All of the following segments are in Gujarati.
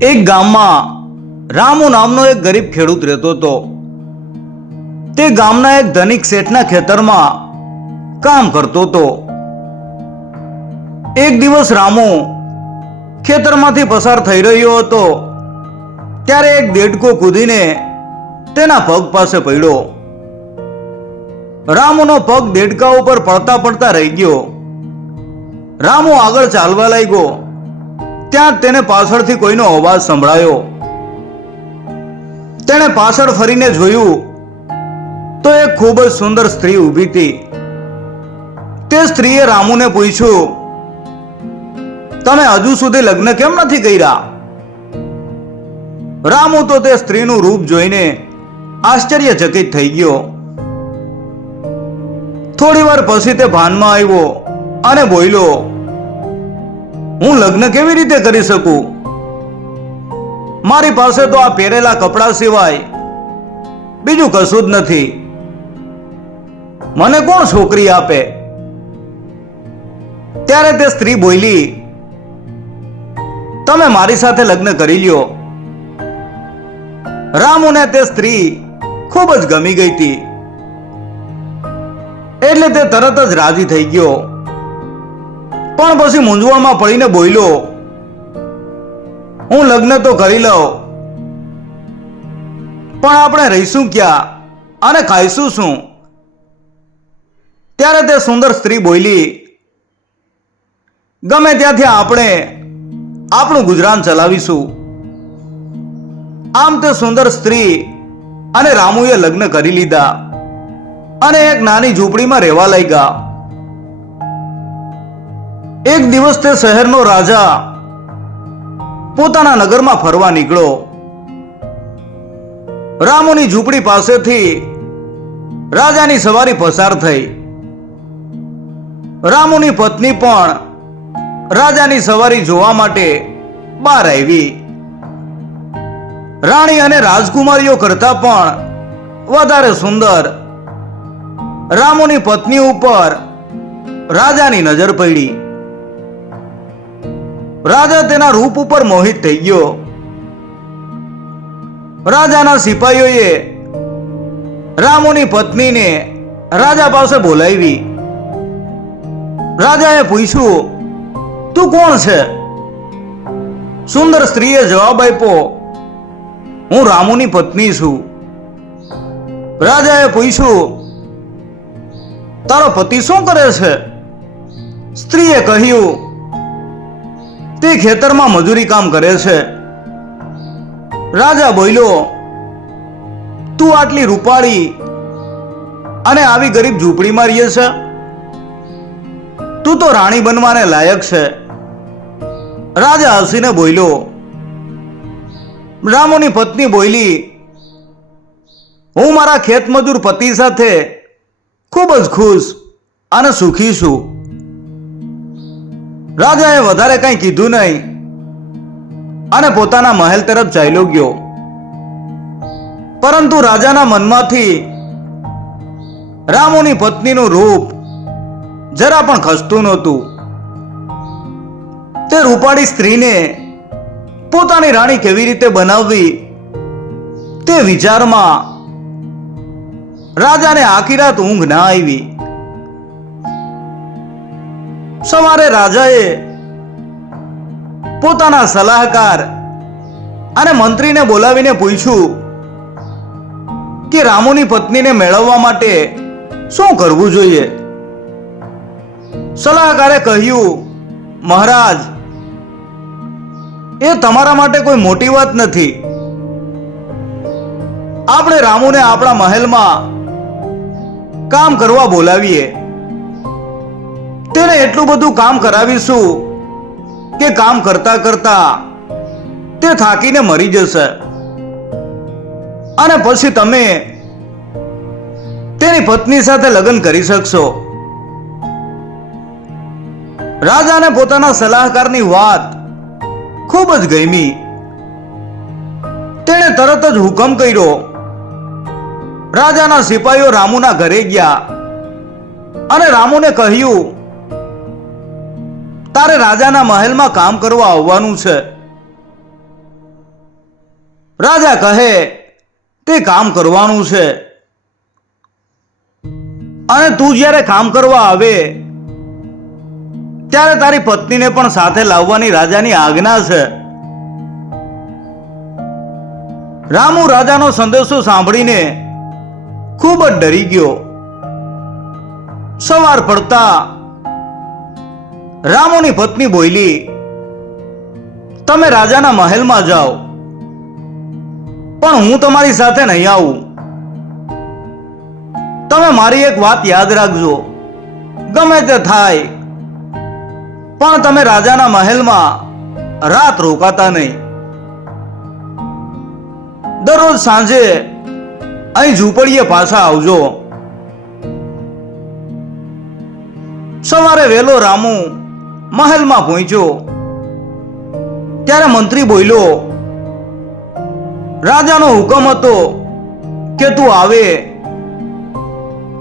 એક ગામમાં રામુ નામનો એક ગરીબ ખેડૂત રહેતો હતો. તે ગામના એક ધનિક શેઠના ખેતરમાં કામ કરતો હતો. એક દિવસ રામુ ખેતરમાંથી પસાર થઈ રહ્યો હતો. ત્યારે એક દેડકો કૂદીને તેના પગ પાસે પડ્યો. રામુનો પગ દેડકા ઉપર પડતા પડતા રહી ગયો. રામુ આગળ ચાલવા લાગ્યો. ત્યાં તેને પાછળથી કોઈનો અવાજ સંભળાયો. તેણે પાછળ ફરીને જોયું તો એક ખૂબ જ સુંદર સ્ત્રી ઊભી હતી. તે સ્ત્રીએ રામુને પૂછ્યું, તમે હજુ સુધી લગ્ન કેમ નથી કર્યા? રામુ તો તે સ્ત્રીનું રૂપ જોઈને આશ્ચર્યચકિત થઈ ગયો. થોડી વાર પછી તે ભાનમાં આવ્યો અને બોલ્યો હું લગ્ન કેવી રીતે કરી શકું? મારી પાસે તો આ પહેરેલા કપડા સિવાય બીજું કશું જ નથી. મને કોણ છોકરી આપે? ત્યારે તે સ્ત્રી બોલી, તમે મારી સાથે લગ્ન કરી લ્યો. રામુને તે સ્ત્રી ખૂબ જ ગમી ગઈ હતી. એટલે તે તરત જ રાજી થઈ ગયો. પણ પછી મૂંઝવણમાં પડીને બોલ્યો, હું લગ્ન તો કરી લઉં, પણ આપણે રહીશું ક્યાં અને ખાઈશું શું? ત્યારે તે સુંદર સ્ત્રી બોલી, ગમે ત્યાંથી આપણે આપણું ગુજરાન ચલાવીશું. આમ તે સુંદર સ્ત્રી અને રામુએ લગ્ન કરી લીધા અને એક નાની ઝૂંપડીમાં રહેવા લાગ્યા. એક દિવસ તે શહેરનો રાજા પોતાના નગરમાં ફરવા નીકળ્યો. રામુની ઝૂંપડી પાસેથી રાજાની સવારી પસાર થઈ. રામુની પત્ની પણ રાજાની સવારી જોવા માટે બહાર આવી. રાણી અને રાજકુમારીઓ કરતા પણ વધારે સુંદર રામુની પત્ની ઉપર રાજાની નજર પડી. રાજા તેના રૂપ ઉપર મોહિત થઈ ગયો. રાજાના સિપાહીઓએ રામુની પત્નીને રાજા પાસે બોલાવી. રાજાએ પૂછ્યું, તું કોણ છે? સુંદર સ્ત્રીએ જવાબ આપ્યો, હું રામુની પત્ની છું. રાજાએ પૂછ્યું, તારો પતિ શું કરે છે? સ્ત્રીએ કહ્યું તે ખેતરમાં મજૂરી કામ કરે છે. રાજા બોલ્યો, તું આટલી રૂપાળી અને આવી ગરીબ ઝૂંપડીમાં રહીએ છે? તું તો રાણી બનવાને લાયક છે. રાજા હસીને બોલ્યો, રામોની પત્ની બોલી હું મારા ખેતમજૂર પતિ સાથે ખૂબ જ ખુશ અને સુખી છું. રાજાએ વધારે કંઈ કીધું નહીં. અને પોતાના મહેલ તરફ ચાલ્યો ગયો. પરંતુ રાજાના મનમાંથી રામોની પત્નીનું રૂપ જરા પણ ખસતું નહોતું. તે રૂપાળી સ્ત્રીને પોતાની રાણી કેવી રીતે બનાવવી તે વિચારમાં રાજાને આખી રાત ઊંઘ ના આવી. સવારે રાજાએ પોતાના સલાહકાર અને મંત્રીને બોલાવીને પૂછ્યું કે રામુની પત્નીને મેળવવા માટે શું કરવું જોઈએ? સલાહકારે કહ્યું, મહારાજ, એ તમારા માટે કોઈ મોટી વાત નથી. આપણે રામુને આપણા મહેલમાં કામ કરવા બોલાવીએ. તેને એટલું બધું કામ કરાવીશું કે કામ કરતા કરતા તે થાકીને મરી જશે. અને પછી તમે તેની પત્ની સાથે લગ્ન કરી શકશો. રાજાને પોતાના સલાહકારની વાત ખૂબ જ ગમી. તેણે તરત જ હુકમ કર્યો. રાજાના સિપાહીઓ રામુના ઘરે ગયા અને રામુને કહ્યું તારે રાજાના મહેલમાં કામ કરવા આવવાનું છે. રાજા કહે, તે કામ કરવાનું છે. અને તું જ્યારે કામ કરવા આવે, ત્યારે તારી પત્નીને પણ સાથે લાવવાની રાજાની આજ્ઞા છે. રામુ રાજાનો સંદેશો સાંભળીને ખૂબ જ ડરી ગયો. સવાર પડતા રામુની પત્ની બોલી તમે રાજાના મહેલમાં જાઓ, પણ હું તમારી સાથે નહીં આવું. તમે મારી એક વાત યાદ રાખજો. ગમે તે થાય, પણ તમે રાજાના મહેલમાં રાત રોકાતા નહીં. દરરોજ સાંજે અહીં ઝૂંપડીએ પાછા આવજો. સવારે વહેલો રામુ મહેલમાં પહોંચ્યો ત્યારે મંત્રી બોલ્યો, રાજાનો હુકમ હતો કે તું આવે,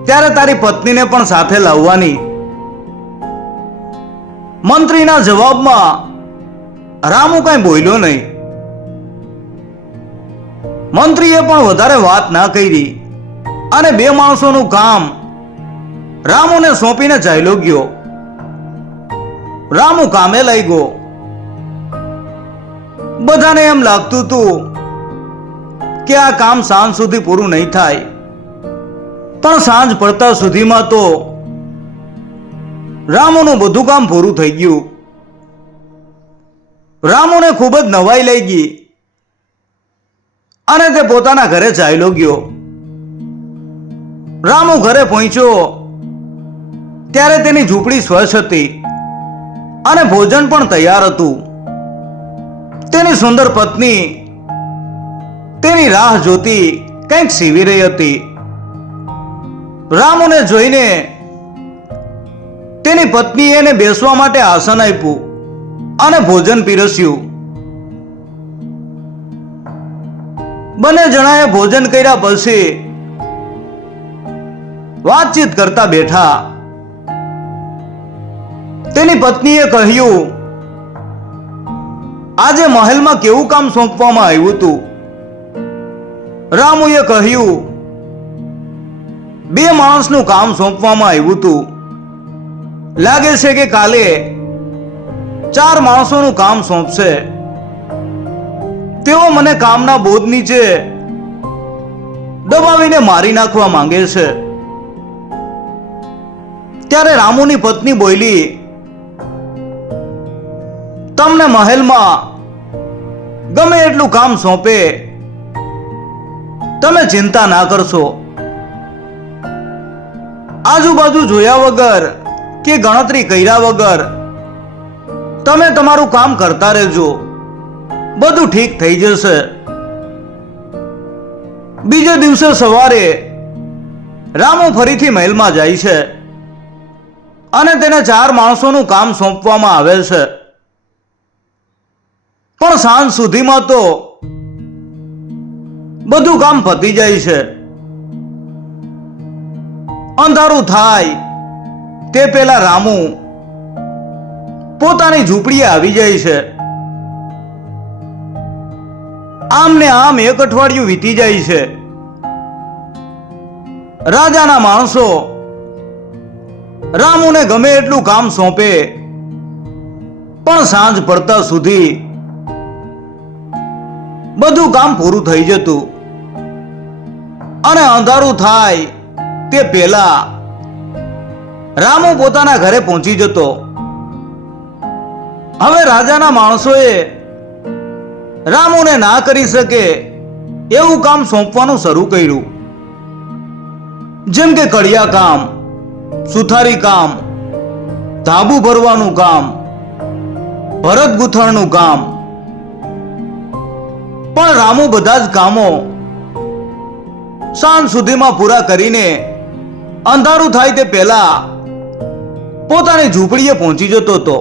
ત્યારે તારી પત્નીને પણ સાથે લાવવાની. મંત્રીના જવાબમાં રામુ કઈ બોલ્યો નહીં. મંત્રીએ પણ વધારે વાત ના કરી અને બે માણસોનું કામ રામુને સોંપીને ચાલ્યો ગયો. રામુ કામે લઈ ગયો. બધાને એમ લાગતું હતું કે આ કામ સાંજ સુધી પૂરું નહીં થાય. પણ સાંજ પડતા સુધીમાં તો રામુનું બધું કામ પૂરું થઈ ગયું. રામુને ખૂબ જ નવાઈ લઈ ગઈ અને તે પોતાના ઘરે ચાલ્યો ગયો. રામુ ઘરે પહોંચ્યો ત્યારે તેની ઝૂંપડી સ્વચ્છ હતી. અને ભોજન પણ તૈયાર હતું. તેની સુંદર પત્ની, તેની રાહ જોતી કંઈક સીવી રહી હતી. રામુને જોઈને તેની પત્નીએ એને બેસવા માટે આસન આપ્યું અને ભોજન પીરસ્યું. બંને જણાએ ભોજન કર્યા પછી વાતચીત કરતા બેઠા તેની પત્નીએ કહ્યું, આજે મહેલમાં કેવું કામ સોંપવામાં આવ્યું હતું રામુએ કહ્યું, બે માણસનું કામ સોંપવામાં આવ્યું હતું લાગે છે કે કાલે ચાર માણસોનું કામ સોંપશે. તેઓ મને કામના બોધ નીચે દબાવીને મારી નાખવા માંગે છે. ત્યારે રામુની પત્ની બોલી તમને મહેલમાં ગમે એટલું કામ સોંપે, તમે ચિંતા ના કરશો. આજુબાજુ જોયા વગર કે ગણતરી કર્યા વગર તમે તમારું કામ કરતા રહેજો. બધું ઠીક થઈ જશે. બીજે દિવસે સવારે રામુ ફરીથી મહેલમાં જાય છે અને તેને ચાર માણસોનું કામ સોંપવામાં આવે છે. પણ સાંજ સુધીમાં તો બધું કામ પતી જાય છે. અંધારું થાય, તે પેલા રામુ પોતાની ઝૂંપડીએ આવી જાય છે. આમ ને આમ એક અઠવાડિયું વીતી જાય છે. રાજાના માણસો રામુને ગમે એટલું કામ સોંપે, પણ સાંજ પડતા સુધી બધું કામ પૂરું થઈ જતું. અને અંધારું થાય તે પહેલા રામુ પોતાના ઘરે પહોંચી જતો. હવે રાજાના માણસોએ રામુને ના કરી શકે એવું કામ સોંપવાનું શરૂ કર્યું. જેમ કે કડિયા કામ, સુથારી કામ, ધાબુ ભરવાનું કામ, ભરત ગૂંથણનું કામ પણ રામુ બધા જ કામો સાંજ સુધીમાં પૂરા કરીને અંધારું થાય તે પહેલા પોતાની ઝૂંપડીએ પહોંચી જતો હતો.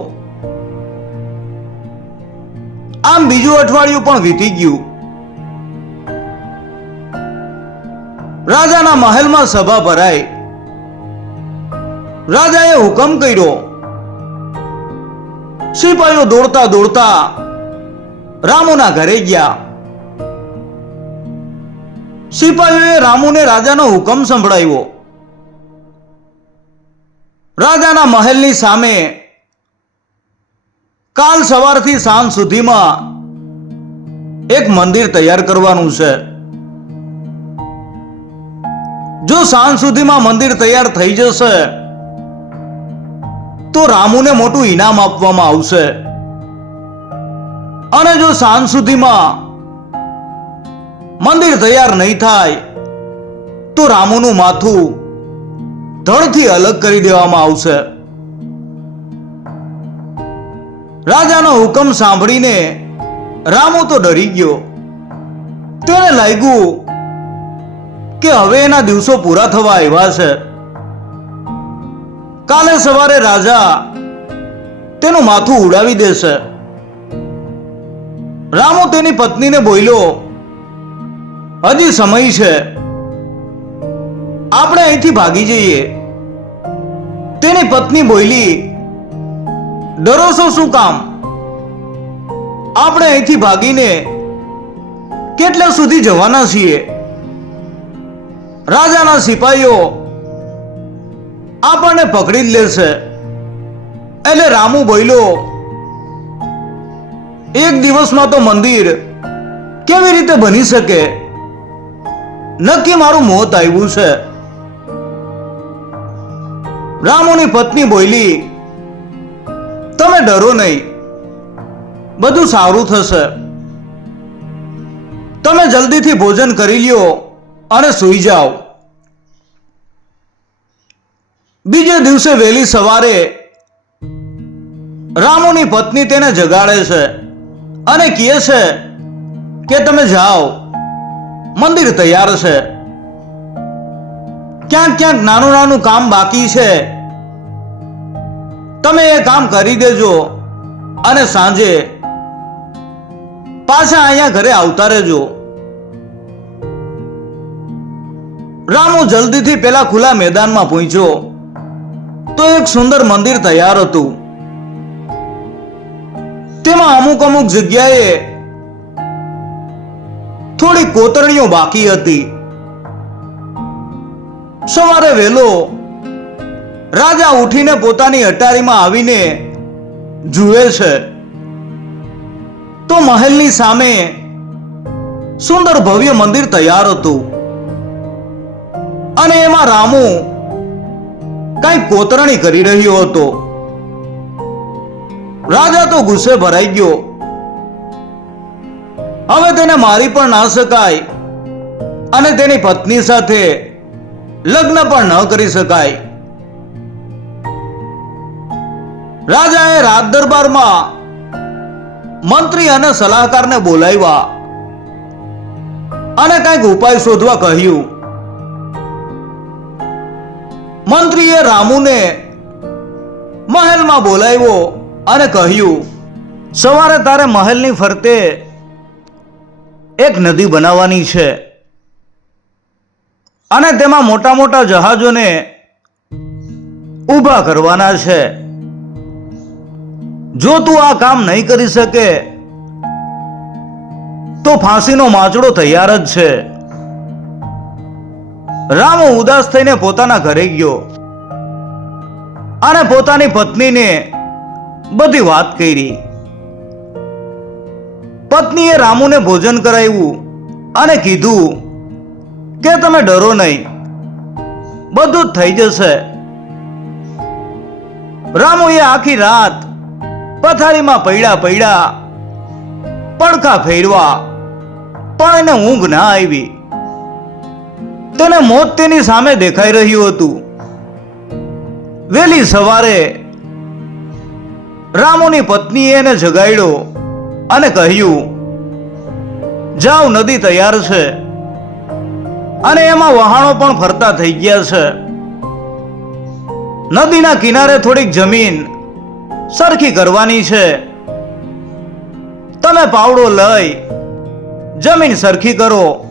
આમ બીજું અઠવાડિયું પણ વીતી ગયું. રાજાના મહેલમાં સભા ભરાઈ. રાજાએ હુકમ કર્યો. સિપાહીઓ દોડતા દોડતા રામુના ઘરે ગયા. સિપાહીઓએ રામુને રાજાનો હુકમ સંભળાવ્યો. રાજાના મહેલની સામે કાલ સવારથી સાંજ સુધીમાં એક મંદિર તૈયાર કરવાનું છે. જો સાંજ સુધીમાં મંદિર તૈયાર થઈ જશે, તો રામુને મોટું ઇનામ આપવામાં આવશે. અને જો સાંજ સુધીમાં મંદિર તૈયાર નહીં થાય, તો રામુનું માથું ધડથી અલગ કરી દેવામાં આવશે. રાજાનો હુકમ સાંભળીને રામો તો ડરી ગયો. તેને લાગ્યું કે હવે એના દિવસો પૂરા થવા આવ્યા છે. કાલે સવારે રાજા તેનું માથું ઉડાવી દેશે. રામો તેની પત્નીને બોલ્યો હજી સમય છે. આપણે અહીંથી ભાગી જઈએ. તેની પત્ની બોલી ડરો છો શું કામ? આપણે અહીંથી ભાગીને કેટલા સુધી જવાના છીએ? રાજાના સિપાહીઓ આપણને પકડી જ લેશે. એટલે રામુ બોલ્યો એક દિવસમાં તો મંદિર કેવી રીતે બની શકે? નક્કી મારું મોત આવ્યું છે. રામુની પત્ની બોલી, તમે ડરો નહીં. બધું સારું થશે. તમે જલ્દીથી ભોજન કરી લ્યો અને સૂઈ જાઓ. બીજે દિવસે વહેલી સવારે રામુની પત્ની તેને જગાડે છે અને કહે છે કે, તમે જાઓ. મંદિર તૈયાર છે. ક્યાંક ક્યાંક નાનું નાનું કામ બાકી છે. તમે એ કામ કરી દેજો અને સાંજે પાછા અહીંયા ઘરે આવતા રહેજો. રામુ જલ્દીથી પેલા ખુલ્લા મેદાનમાં પહોંચ્યો. તો એક સુંદર મંદિર તૈયાર હતું. તેમાં અમુક અમુક જગ્યાએ થોડી કોતરણીઓ બાકી હતી. સવારે વહેલો રાજા ઉઠીને પોતાની અટારીમાં આવીને જુએ છે. તો મહેલની સામે સુંદર ભવ્ય મંદિર તૈયાર હતું. અને એમાં રામુ કઈ કોતરણી કરી રહ્યો હતો. રાજા તો ગુસ્સે ભરાઈ ગયો. હવે તેને મારી પણ ના શકાય અને તેની પત્ની સાથે લગ્ન પણ ન કરી શકાય. રાજાએ રાજ દરબારમાં મંત્રી અને સલાહકારને બોલાવ્યા અને કંઈક ઉપાય શોધવા કહ્યું. મંત્રીએ રામુને મહેલમાં બોલાવ્યો અને કહ્યું, સવારે તારે મહેલની ફરતે એક નદી બનાવવાની છે. અને તેમાં મોટા મોટા જહાજોને ઊભા કરવાના છે. જો તું આ કામ નહીં કરી શકે, તો ફાંસીનો માચડો તૈયાર જ છે. રામ ઉદાસ થઈને પોતાના ઘરે ગયો અને પોતાની પત્નીને બધી વાત કરી. પત્નીએ રામુને ભોજન કરાવ્યું અને કીધું કે તમે ડરો નહીં. બધું થઈ જશે. રામુએ આખી રાત પથારીમાં પૈડા પૈડા પડખા ફેરવા પણ એને ઊંઘ ના આવી. તેને મોત તેની સામે દેખાઈ રહ્યું હતું. વહેલી સવારે રામુની પત્નીએ એને જગાડ્યો. અને કહ્યું જાઓ નદી તૈયાર છે અને એમાં વહાણો પણ ફરતા થઈ ગયા છે. નદીના કિનારે થોડીક જમીન સરખી કરવાની છે. તમે પાવડો લઈ જમીન સરખી કરો.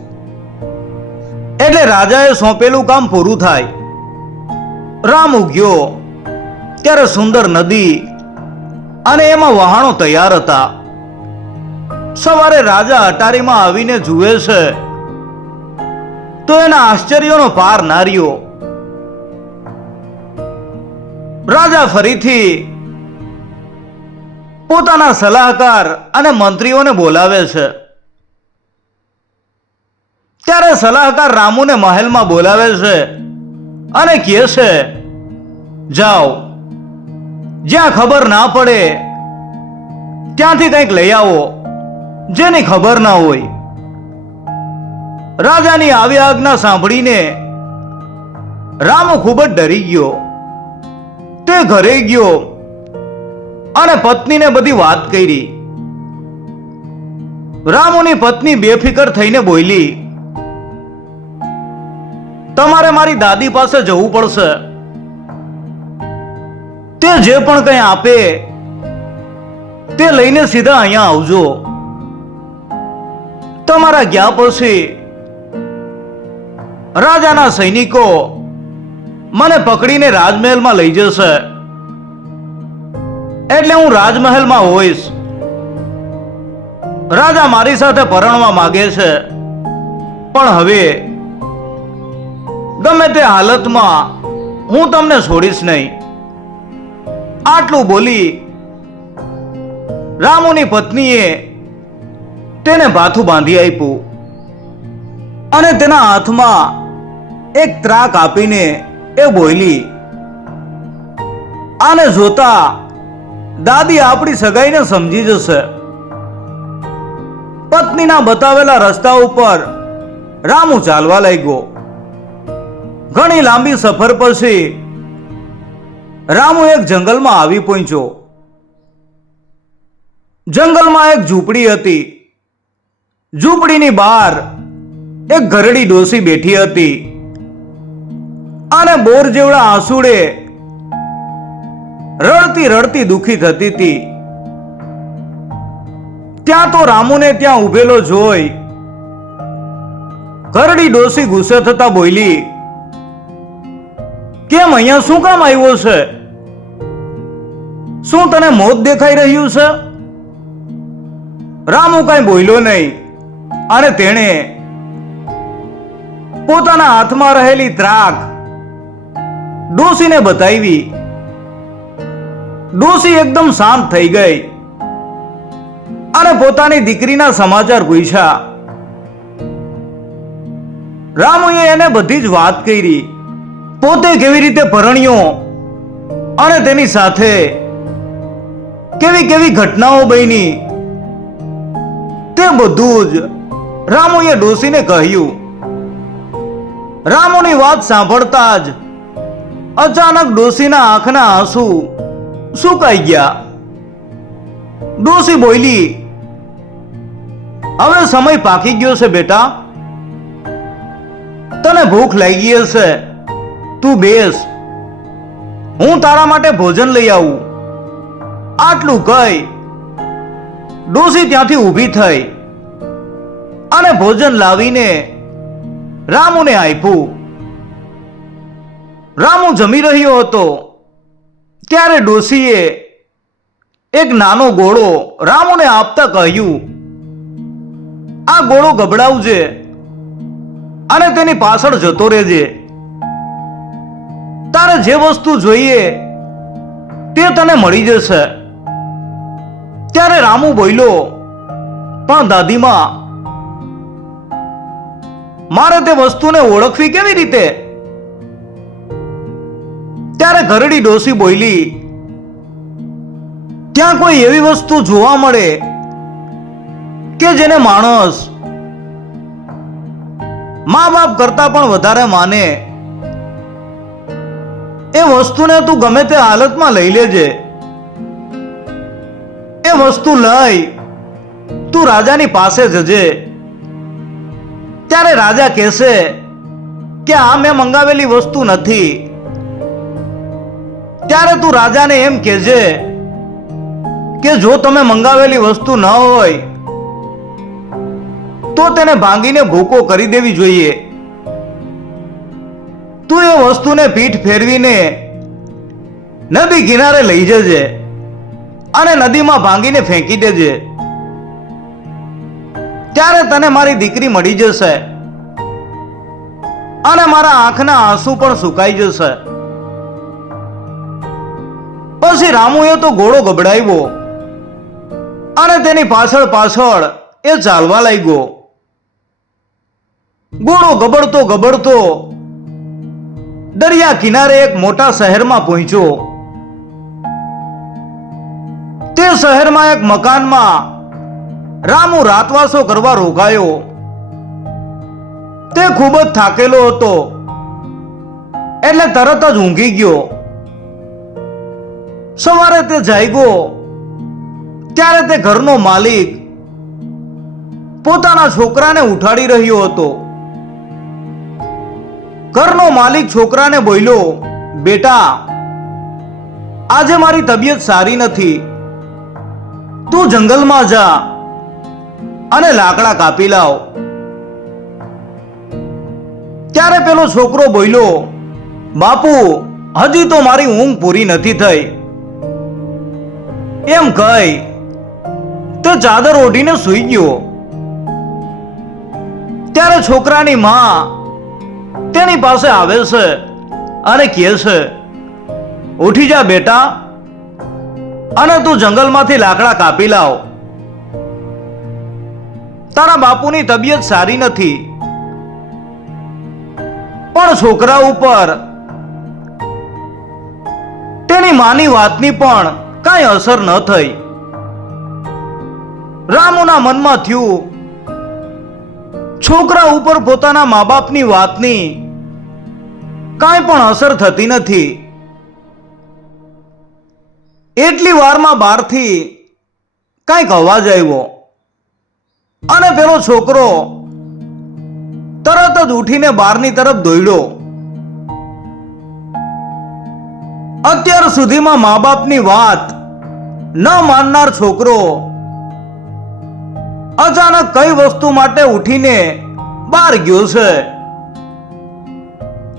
એટલે રાજાએ સોંપેલું કામ પૂરું થાય. રામ ઉગ્યો. ત્યારે સુંદર નદી અને એમાં વહાણો તૈયાર હતા. સવારે રાજા અટારીમાં આવીને જુએ છે. તો એના આશ્ચર્યનો પાર ના રહ્યો. રાજા ફરીથી પોતાના સલાહકાર અને મંત્રીઓને બોલાવે છે. ત્યારે સલાહકાર રામુને મહેલમાં બોલાવે છે અને કહે છે, જાઓ. જ્યાં ખબર ના પડે, ત્યાંથી કંઈક લઈ આવો. જેની ખબર ના હોય. રાજાની આવી આજ્ઞા સાંભળીને રામ ખૂબ જ ડરી ગયો. તે ઘરે ગયો અને પત્નીને બધી વાત કરી. રામુની પત્ની બેફિકર થઈને બોલી, તમારે મારી દાદી પાસે જવું પડશે. તે જે પણ કંઈ આપે, તે લઈને સીધા અહીંયા આવજો. તમારા ગયા પછી રાજાના સૈનિકો મને પકડીને રાજમહેલમાં લઈ જશે. એટલે હું રાજમહેલમાં હોઈશ. રાજા મારી સાથે પરણવા માગે છે. પણ હવે ગમે તે હાલતમાં હું તમને છોડીશ નહીં. આટલું બોલી રામુની પત્નીએ તેને ભાથું બાંધી આપ્યું અને તેના હાથમાં એક ત્રાક આપીને એ બોલી, આને જોતા દાદી આપણી સગાઈને સમજી જશે. પત્નીના બતાવેલા રસ્તા ઉપર રામુ ચાલવા લાગ્યો. ઘણી લાંબી સફર પછી રામુ એક જંગલમાં આવી પહોંચ્યો. જંગલમાં એક ઝૂંપડી હતી. ઝૂંપડીની બહાર એક ઘરડી ડોસી બેઠી હતી. અને બોર જેવડા આંસુડે રડતી રડતી દુખી થતી હતી. ત્યાં તો રામુને ત્યાં ઉભેલો જોઈ ઘરડી ડોસી ગુસ્સે થતા બોલી, કેમ અહીંયા શું કામ આવ્યો છે? શું તને મોત દેખાઈ રહ્યું છે? રામુ કઈ બોલ્યો નહીં. અને તેણે પોતાના હાથમાં રહેલી ત્રાક ડોસીને બતાવી. ડોસી એકદમ શાંત થઈ ગઈ અને પોતાની દીકરીના સમાચાર પૂછ્યા. રામુએ એને બધી જ વાત કરી. પોતે કેવી રીતે ભરણ્યો અને તેની સાથે કેવી કેવી ઘટનાઓ બની. તે બધું જ રામુએ ડોસીને કહ્યું, રામુની વાત સાંભળતા જ અચાનક ડોસીના આંખના આંસુ સુકાઈ ગયા. ડોસી બોલી, હવે સમય પાકી ગયો છે બેટા. તને ભૂખ લાગી હશે. તું બેસ. હું તારા માટે ભોજન લઈ આવું. આટલું કહી ડોસી ત્યાંથી ઊભી થઈ. અને ભોજન લાવીને રામુને આપ્યું રામુ જમી રહ્યો હતો. ત્યારે ડોશીએ એક નાનો ગોળો રામુને આપતા કહ્યું, આ ગોળો ગબડાવજે અને તેની પાછળ જતો રહેજે. તારે જે વસ્તુ જોઈએ તે તને મળી જશે. ત્યારે રામુ બોલ્યો, પણ દાદીમાં મારે તે વસ્તુને ઓળખવી કેવી રીતે? ત્યારે ઘરડી ડોસી બોલી, ત્યાં કોઈ એવી વસ્તુ જોવા મળે કે જેને માણસ મા બાપ કરતા પણ વધારે માને. એ વસ્તુને તું ગમે તે હાલતમાં લઈ લેજે. એ વસ્તુ લઈ, તું રાજાની પાસે જજે. ત્યારે રાજા કહેશે કે આ મેં મંગાવેલી વસ્તુ નથી. ત્યારે તું રાજાને એમ કહેજે કે જો તમે મંગાવેલી વસ્તુ ન હોય, તો તેને ભાંગીને ભૂકો કરી દેવી જોઈએ. તું એ વસ્તુને પીઠ ફેરવીને નદી કિનારે લઈ જજે અને નદીમાં ભાંગીને ફેંકી દેજે. ત્યારે તને મારી દીકરી મળી જશે. અને મારા આંખના આંસુ પણ સુકાઈ જશે. પછી રામુએ તો ઘોડો ગબડાવ્યો અને તેની પાછળ પાછળ એ ચાલવા લાગ્યો. ઘોડો ગબડતો ગબડતો દરિયા કિનારે એક મોટા શહેરમાં પહોંચ્યો. તે શહેરમાં એક મકાનમાં રામુ રાતવાસો કરવા રોકાયો તે ખૂબ જ થાકેલો હતો. એટલે તરત જ ઊંઘી ગયો. સવારે તે જાગ્યો. ત્યારે તે ઘરનો માલિક પોતાના છોકરાને ઉઠાડી રહ્યો હતો. ઘરનો માલિક છોકરાને બોલ્યો, બેટા, આજે મારી તબિયત સારી નથી. તું જંગલમાં જા. અને લાકડા કાપી લાવ. ત્યારે પેલો છોકરો બોલ્યો, બાપુ, હજી તો મારી ઊંઘ પૂરી નથી થઈ. એમ કહી, તો ચાદર ઓઢીને સૂઈ ગયો. ત્યારે છોકરાની માં તેની પાસે આવે છે અને કહે છે, ઉઠી જા બેટા, અને તું જંગલમાંથી લાકડા કાપી લાવ. તારા બાપુની તબિયત સારી નથી. પણ છોકરા ઉપર તેની માની વાતની પણ કાંઈ અસર ન થઈ. રામુના મનમાં થયું, છોકરા ઉપર પોતાના મા બાપની વાતની કાંઈ પણ અસર થતી નથી. એટલી વારમાં બહારથી કાંઈક અવાજ આવ્યો. અને પેલો છોકરો તરત જ ઉઠીને બહારની તરફ દોડ્યો. અત્યાર સુધીમાં મા બાપની વાત ન માનનાર છોકરો અચાનક કઈ વસ્તુ માટે ઉઠીને બહાર ગયો છે?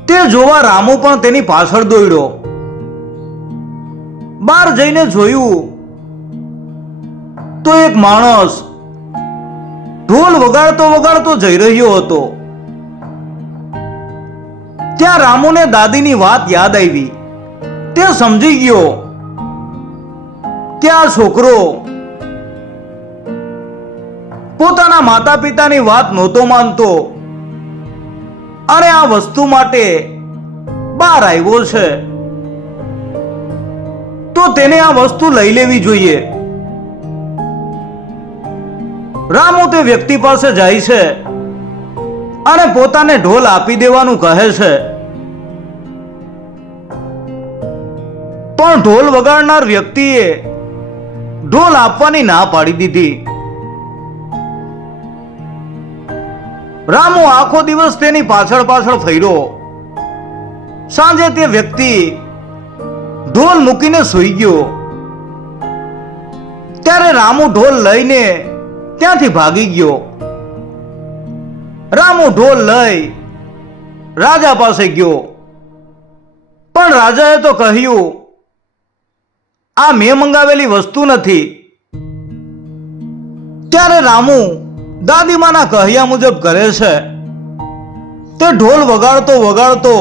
તે જોવા રામુ પણ તેની પાછળ દોડ્યો. બહાર જઈને જોયું તો એક માણસ ઢોલ વગાડતો વગાડતો જઈ રહ્યો હતો. ત્યાં રામુને દાદીની વાત યાદ આવી. તે સમજી ગયો કે આ છોકરો પોતાના માતા પિતાની વાત નહોતો માનતો. અને આ વસ્તુ માટે બહાર આવ્યો છે. તો તેને આ વસ્તુ લઈ લેવી જોઈએ. રામુ તે વ્યક્તિ પાસે જાય છે અને પોતાને ઢોલ આપી દેવાનું કહે છે. પણ ઢોલ વગાડનાર વ્યક્તિએ ઢોલ આપવાની ના પાડી દીધી. રામુ આખો દિવસ તેની પાછળ પાછળ ફર્યો. સાંજે તે વ્યક્તિ ઢોલ મૂકીને સૂઈ ગયો. ત્યારે રામુ ઢોલ લઈને ત્યાંથી ભાગી ગયો. રામુ ઢોલ લઈ રાજા પાસે ગયો. પણ રાજાએ તો કહ્યું, આ મેં મંગાવેલી વસ્તુ નથી. ત્યારે રામુ દાદીમાના કહ્યા મુજબ કરે છે. તે ઢોલ વગાડતો વગાડતો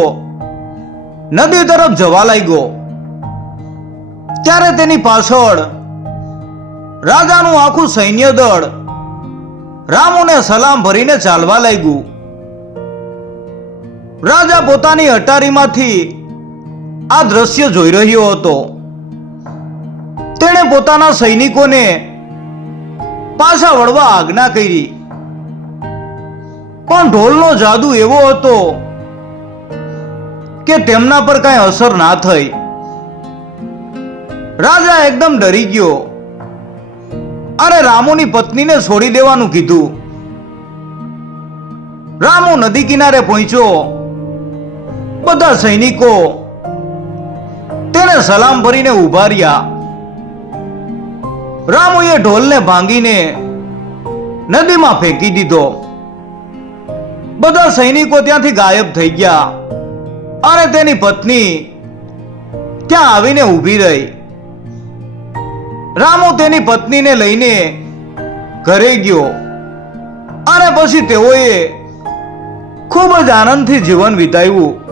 નદી તરફ જવા લાગ્યો. ત્યારે તેની પાછળ રાજાનું આખું સૈન્ય દળ રામુને સલામ ભરીને ચાલવા લાગ્યું. રાજા પોતાની અટારીમાંથી આ દ્રશ્ય જોઈ રહ્યો હતો. તેણે પોતાના સૈનિકોને પાછા વળવા આજ્ઞા કરી. પણ ઢોલનો જાદુ એવો હતો કે તેમના પર કાંઈ અસર ના થઈ? રાજા એકદમ ડરી ગયો. અને રામુની પત્નીને છોડી દેવાનું કીધું. રામુ નદી કિનારે પહોંચ્યો. બધા સૈનિકો તેને સલામ ભરીને ઊભા રહ્યા. રામુએ ઢોલને ભાંગીને નદીમાં ફેંકી દીધો. બધા સૈનિકો ત્યાંથી ગાયબ થઈ ગયા. અને તેની પત્ની ત્યાં આવીને ઊભી રહી. રામુ તેની પત્નીને લઈને ઘરે ગયો. અને પછી તેઓએ ખૂબ જ આનંદથી જીવન વિતાવ્યું.